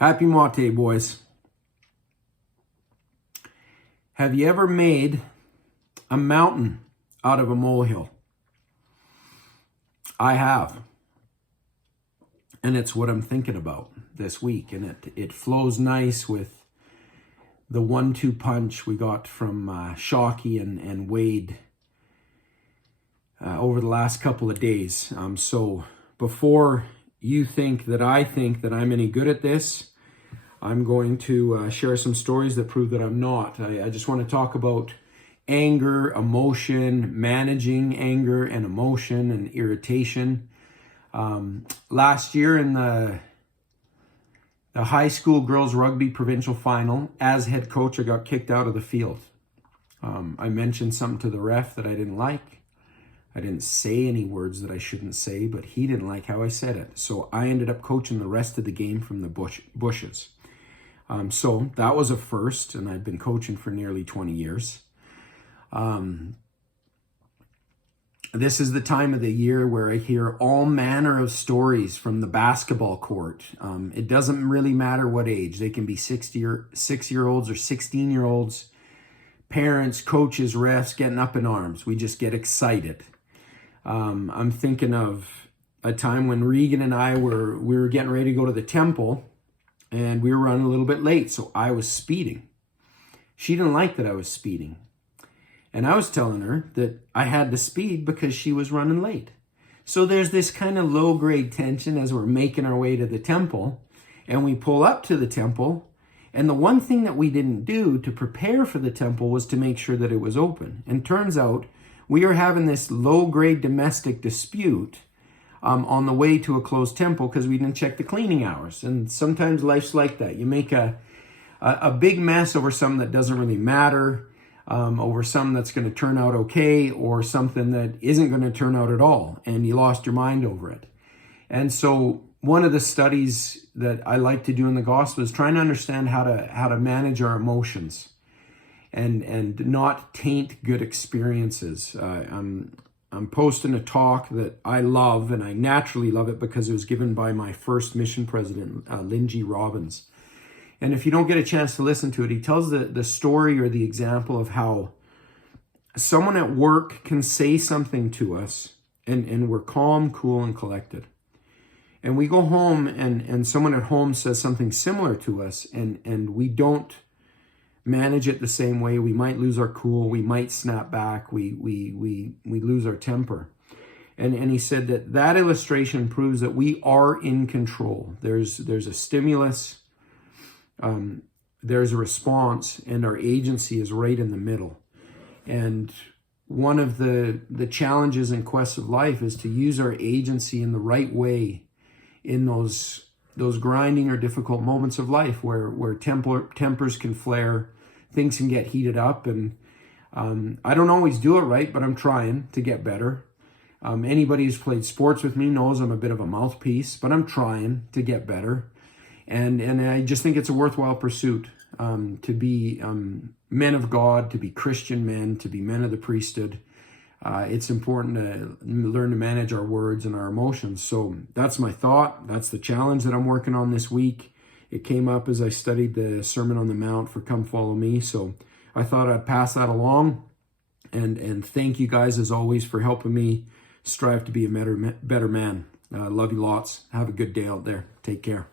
Happy Mate, boys. Have you ever made a mountain out of a molehill? I have. And it's what I'm thinking about this week. And it flows nice with the 1-2 punch we got from Shockey and Wade over the last couple of days. So before you think that I'm any good at this, I'm going to share some stories that prove that I'm not. I just want to talk about anger, emotion, managing anger and emotion and irritation. Last year in the high school girls rugby provincial final, as head coach, I got kicked out of the field. I mentioned something to the ref that I didn't like. I didn't say any words that I shouldn't say, but he didn't like how I said it. So I ended up coaching the rest of the game from the bushes. So that was a first, and I've been coaching for nearly 20 years. This is the time of the year where I hear all manner of stories from the basketball court. It doesn't really matter what age. They can be 6-year-olds or 16-year-olds, parents, coaches, refs getting up in arms. We just get excited. I'm thinking of a time when Regan and I we were getting ready to go to the temple, and we were running a little bit late, so I was speeding. She didn't like that I was speeding. And I was telling her that I had to speed because she was running late. So there's this kind of low-grade tension as we're making our way to the temple, and we pull up to the temple, and the one thing that we didn't do to prepare for the temple was to make sure that it was open. And turns out we are having this low-grade domestic dispute on the way to a closed temple because we didn't check the cleaning hours. And sometimes life's like that. You make a big mess over something that doesn't really matter, over something that's going to turn out okay, or something that isn't going to turn out at all, and you lost your mind over it. And so one of the studies that I like to do in the gospel is trying to understand how to manage our emotions and not taint good experiences. I'm posting a talk that I love, and I naturally love it because it was given by my first mission president, Lynn G. Robbins. And if you don't get a chance to listen to it, he tells the story or the example of how someone at work can say something to us, and we're calm, cool, and collected. And we go home, and someone at home says something similar to us, and we don't manage it the same way. We might lose our cool. We might snap back. We lose our temper. And he said that illustration proves that we are in control. There's a stimulus. There's a response, and our agency is right in the middle. And one of the challenges and quests of life is to use our agency in the right way in those grinding or difficult moments of life where tempers can flare, things can get heated up, and I don't always do it right, but I'm trying to get better. Anybody who's played sports with me knows I'm a bit of a mouthpiece, but I'm trying to get better. And I just think it's a worthwhile pursuit to be men of God, to be Christian men, to be men of the priesthood. It's important to learn to manage our words and our emotions. So that's my thought. That's the challenge that I'm working on this week. It came up as I studied the Sermon on the Mount for Come Follow Me. So I thought I'd pass that along. And thank you guys, as always, for helping me strive to be a better man. Love you lots. Have a good day out there. Take care.